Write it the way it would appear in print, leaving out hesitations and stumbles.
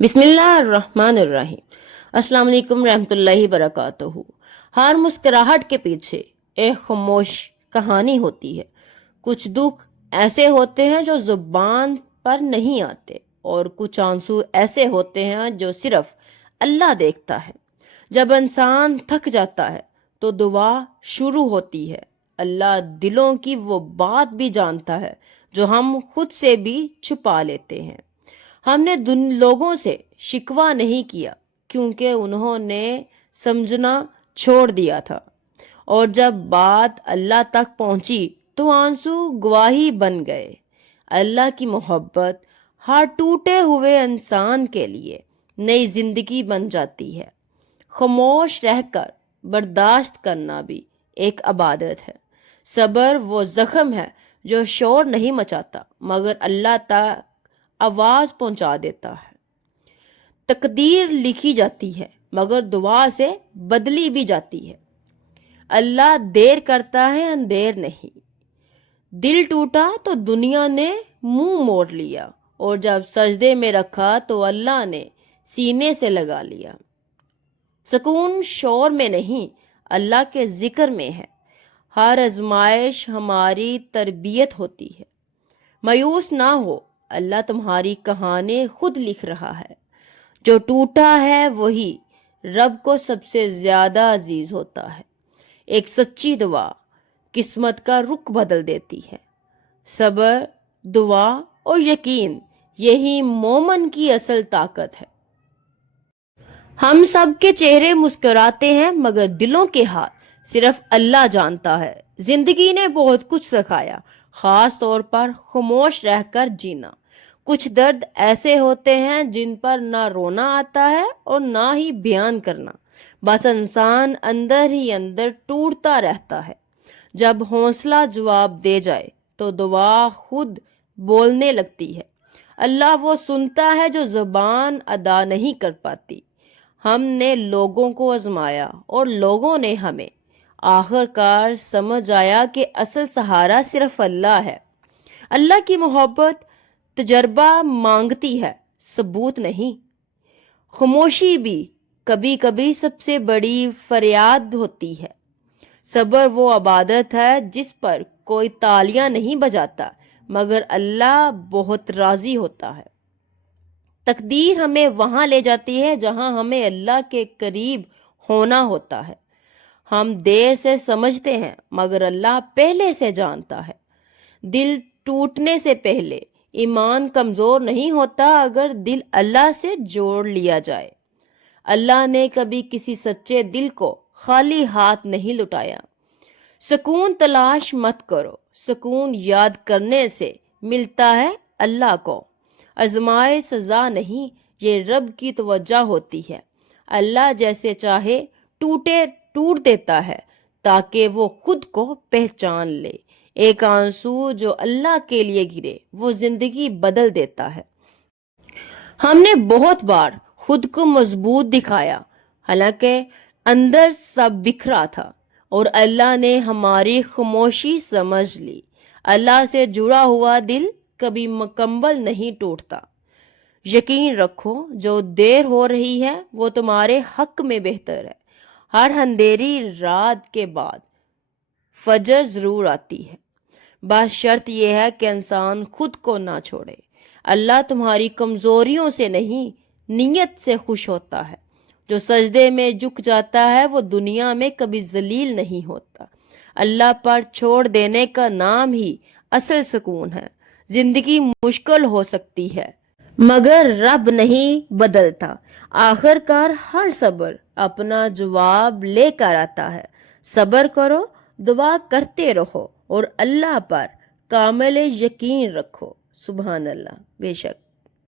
بسم اللہ الرحمن الرحیم۔ السلام علیکم رحمۃ اللہ وبرکاتہ۔ ہر مسکراہٹ کے پیچھے ایک خاموش کہانی ہوتی ہے۔ کچھ دکھ ایسے ہوتے ہیں جو زبان پر نہیں آتے، اور کچھ آنسو ایسے ہوتے ہیں جو صرف اللہ دیکھتا ہے۔ جب انسان تھک جاتا ہے تو دعا شروع ہوتی ہے۔ اللہ دلوں کی وہ بات بھی جانتا ہے جو ہم خود سے بھی چھپا لیتے ہیں۔ ہم نے لوگوں سے شکوہ نہیں کیا کیونکہ انہوں نے سمجھنا چھوڑ دیا تھا، اور جب بات اللہ تک پہنچی تو آنسو گواہی بن گئے۔ اللہ کی محبت ہر ٹوٹے ہوئے انسان کے لیے نئی زندگی بن جاتی ہے۔ خاموش رہ کر برداشت کرنا بھی ایک عبادت ہے۔ صبر وہ زخم ہے جو شور نہیں مچاتا مگر اللہ تک آواز پہنچا دیتا ہے۔ تقدیر لکھی جاتی ہے مگر دعا سے بدلی بھی جاتی ہے۔ اللہ دیر کرتا ہے، اندیر نہیں۔ دل ٹوٹا تو دنیا نے منہ موڑ لیا، اور جب سجدے میں رکھا تو اللہ نے سینے سے لگا لیا۔ سکون شور میں نہیں، اللہ کے ذکر میں ہے۔ ہر آزمائش ہماری تربیت ہوتی ہے۔ مایوس نہ ہو، اللہ تمہاری کہانی خود لکھ رہا ہے۔ جو ٹوٹا ہے وہی رب کو سب سے زیادہ عزیز ہوتا ہے۔ ایک سچی دعا قسمت کا رخ بدل دیتی ہے۔ صبر، دعا اور یقین، یہی مومن کی اصل طاقت ہے۔ ہم سب کے چہرے مسکراتے ہیں مگر دلوں کے حال صرف اللہ جانتا ہے۔ زندگی نے بہت کچھ سکھایا، خاص طور پر خاموش رہ کر جینا۔ کچھ درد ایسے ہوتے ہیں جن پر نہ رونا آتا ہے اور نہ ہی بیان کرنا، بس انسان اندر ہی اندر ٹوٹتا رہتا ہے۔ جب حوصلہ جواب دے جائے تو دعا خود بولنے لگتی ہے۔ اللہ وہ سنتا ہے جو زبان ادا نہیں کر پاتی۔ ہم نے لوگوں کو آزمایا اور لوگوں نے ہمیں۔ آخر کار سمجھ آیا کہ اصل سہارا صرف اللہ ہے۔ اللہ کی محبت تجربہ مانگتی ہے، ثبوت نہیں۔ خاموشی بھی کبھی کبھی سب سے بڑی فریاد ہوتی ہے۔ صبر وہ عبادت ہے جس پر کوئی تالیاں نہیں بجاتا مگر اللہ بہت راضی ہوتا ہے۔ تقدیر ہمیں وہاں لے جاتی ہے جہاں ہمیں اللہ کے قریب ہونا ہوتا ہے۔ ہم دیر سے سمجھتے ہیں مگر اللہ پہلے سے جانتا ہے۔ دل ٹوٹنے سے پہلے ایمان کمزور نہیں ہوتا اگر دل اللہ سے جوڑ لیا جائے۔ اللہ نے کبھی کسی سچے دل کو خالی ہاتھ نہیں لٹایا۔ سکون تلاش مت کرو، سکون یاد کرنے سے ملتا ہے اللہ کو۔ آزمائے سزا نہیں، یہ رب کی توجہ ہوتی ہے۔ اللہ جیسے چاہے ٹوٹ دیتا ہے تاکہ وہ خود کو پہچان لے۔ ایک آنسو جو اللہ کے لیے گرے وہ زندگی بدل دیتا ہے۔ ہم نے بہت بار خود کو مضبوط دکھایا حالانکہ اندر سب بکھرا تھا، اور اللہ نے ہماری خاموشی سمجھ لی۔ اللہ سے جڑا ہوا دل کبھی مکمل نہیں ٹوٹتا۔ یقین رکھو جو دیر ہو رہی ہے وہ تمہارے حق میں بہتر ہے۔ ہر اندھیری رات کے بعد فجر ضرور آتی ہے، بس شرط یہ ہے کہ انسان خود کو نہ چھوڑے۔ اللہ تمہاری کمزوریوں سے نہیں، نیت سے خوش ہوتا ہے۔ جو سجدے میں جھک جاتا ہے وہ دنیا میں کبھی ذلیل نہیں ہوتا۔ اللہ پر چھوڑ دینے کا نام ہی اصل سکون ہے۔ زندگی مشکل ہو سکتی ہے مگر رب نہیں بدلتا۔ آخر کار ہر صبر اپنا جواب لے کر آتا ہے۔ صبر کرو، دعا کرتے رہو اور اللہ پر کامل یقین رکھو۔ سبحان اللہ، بے شک